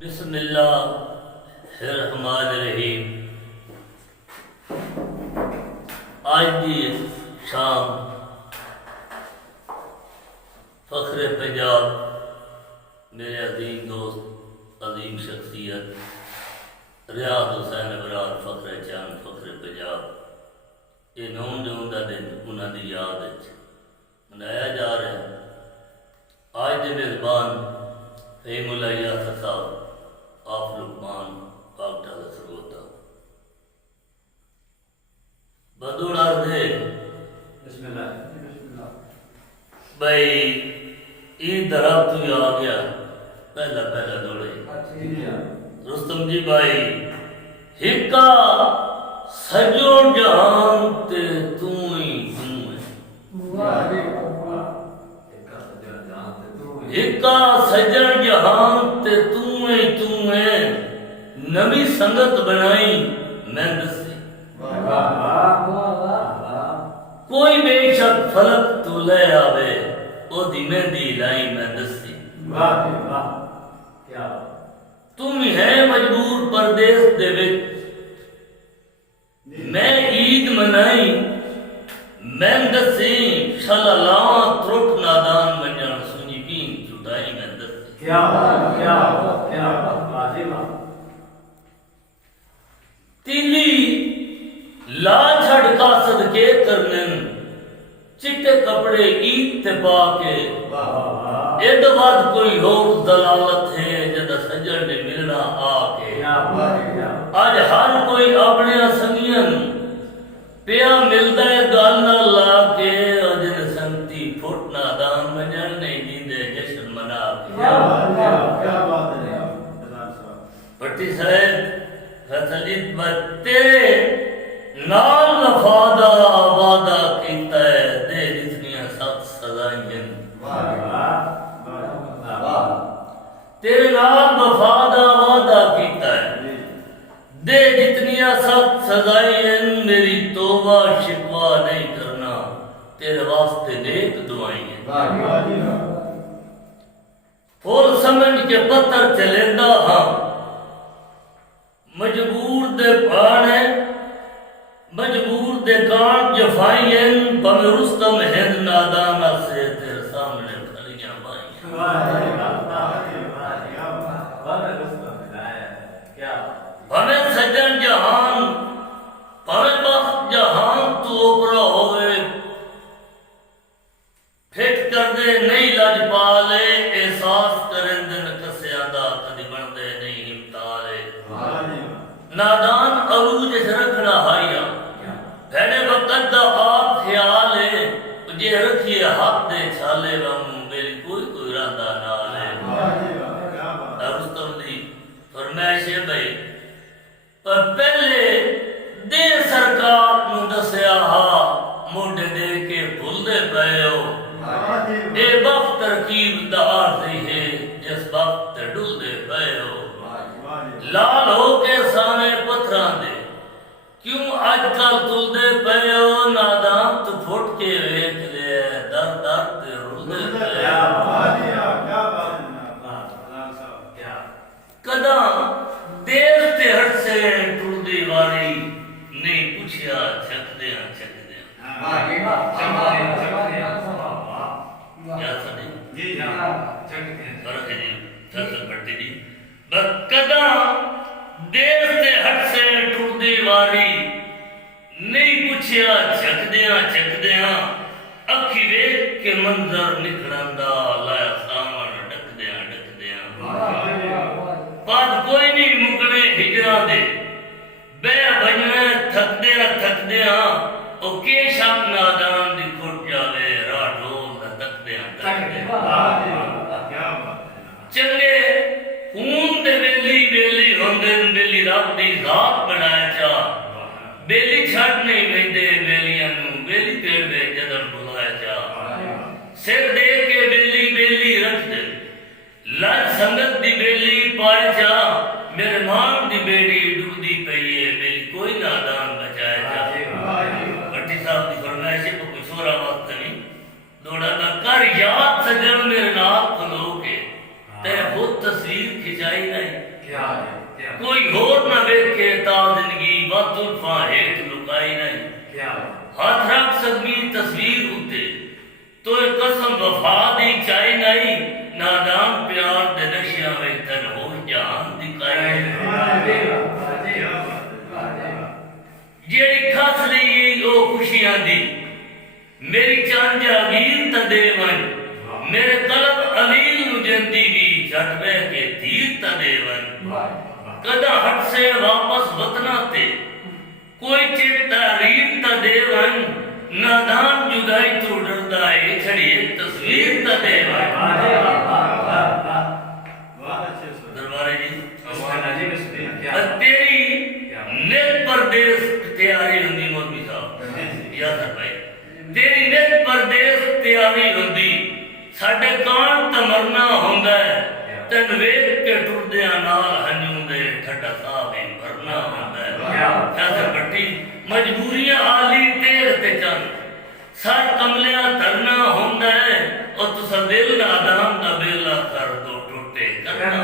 बिस्मिल्लाहिर्रहमानिर्रहीम। आज की शाम फख्र पंजाब मेरे अजीम दोस्त अजीम शख्सियत रियाज हुसैन अबरार फख्र चांद फख्र पंजाब ये 9 जून का दिन उन्होंने याद मनाया जा रहा है। आज के मेज़बान फहीमुल्लाह यासर साहब आप लुकमान पाकटा सरगोता बदूड़ा दे भाई ईद दरख्त भी आ गया पहला पहला दौड़े रुस्तम जी भाई हिक्का सजो जहान ते तू ही तू है हिक्का सजन जहान ते तू है नवी संगत बनाई मैं दसी कोई बेशक फलक तू ले आवे ओ धीमे दी लाई मैं दसी तुम है मजबूर परदेस दे विच मैं ईद मनाई मैं दसी शलला त्रुट नादान मंजन सुनी पीन जुटाई मैं दसी क्या तिली ला छड़का सदके करने चिट्टे कपड़े ईद ते पाके एद बाद कोई होर दलालत है जदा सजन ने मिलना आके आज हर कोई अपने संगियन पिया मिलदा है गल ना ला के जिन संगती फुटना दान मंजन नहीं जींदे जश्न मना के भट्टी साहब फसलित बत्ते नाल वफादा वादा कीता है दे जितनियां सख्त सजाएं तेरे नाल वफादा वादा कीता है दे जितनियां सख्त सजाएं मेरी तौबा शिकवा नहीं करना तेरे वास्ते नेक दुआएं फुल समझ के पत्थर चलेंदा हां मजबूर दे पाने मजबूर दे कान जफाइयन बम रुस्तम हिंद नादान से तेरे सामने खलियां बाई भले सज्जन जहान भले बख्त जहान तू ओपरा होवे फिट कर दे नहीं लज पाले एहसास करें दिन कस्या दा कदी बनदे नहीं हिमताले नादान अरूज रखना हाइया भैने वक्त दा आप ख्याल है जे रखिए हाथ दे छाले वांगू मेरी कोई इरादा नाल है रुस्तम दी फरमाइश है भाई पहले दे सरकार नु दसया हा मोढे दे के भूलदे पयो ए वक्त तरकीब दा आरज़ी है जिस वक्त डुलदे पयो लाल हो के सामे पत्थरां दे क्यों आजकल तुलदे पयो नादान तू फुट के वेख ले दर दर ते रुलदे पयो कदा देर ते हट से टुरदी वारी नहीं पूछया छकदे या सदी जी फर्क है जी फसल पड़ती जी कदा देर ते हट से टुरदी वारी नहीं पूछया छकदे अखी वेख के मंजर निखरंदा लाया सामन डकदे बात कोई नहीं मुकने हिजरा दे बे बजने थकदे ओ के शक नादान दी खुट जावे रा ढोल तकदे चंगे खून दे बेली होंदे बेली रब दी जात बनाया चा बेली छड़ नहीं वेंदे बेलियां नु बेली पेड़ दे जदन बुलाया चा सिर दे के बेली रख दे लज संगत दी बेली पाए चा मेरे मान दी बेड़ी डूबदी पई है बेली कोई नादान बचाया चा भट्टी साहब दी फरमाइश को कुछ और वक्त नहीं दौड़ा कर याद सजन मेरे नाल खलो के ते खुद तस्वीर खिंचाई नहीं कोई होर न वेखे ता जिंदगी बातुल्फा हेठ लुकाई नहीं हाथ रख सकमी तस्वीर उते तो कसम वफा दी चाई नहीं नादान प्यार दे नशिया में तन हो जान दिखाई जेड़ी खास रही ओ खुशियां दी मेरी चांद जागीर त देवन मेरे कलब अलील मुजंदी भी झट बह के धीर त देवन कदा हट से वापस वतना ते कोई चेता रीत त देवन नादान जुदाई तो डरदा है छड़ी एक तस्वीर त देवन दरबारे जी तेरी नित परदेस तैयारी हुंदी मौलवी साहब याद है भाई तेरी नित परदेस तैयारी हुंदी साडे कान तमरना हुंदा है तन वेख के टुरदियां नाल हंजू दे ठड्डा साह भी भरना हुंदा है कैसे पट्टी मजबूरियां आली तेर ते चन सर कमलियां धरना हुंदा है और तुसा दिल नादान दा बेला कर दो टूटे करना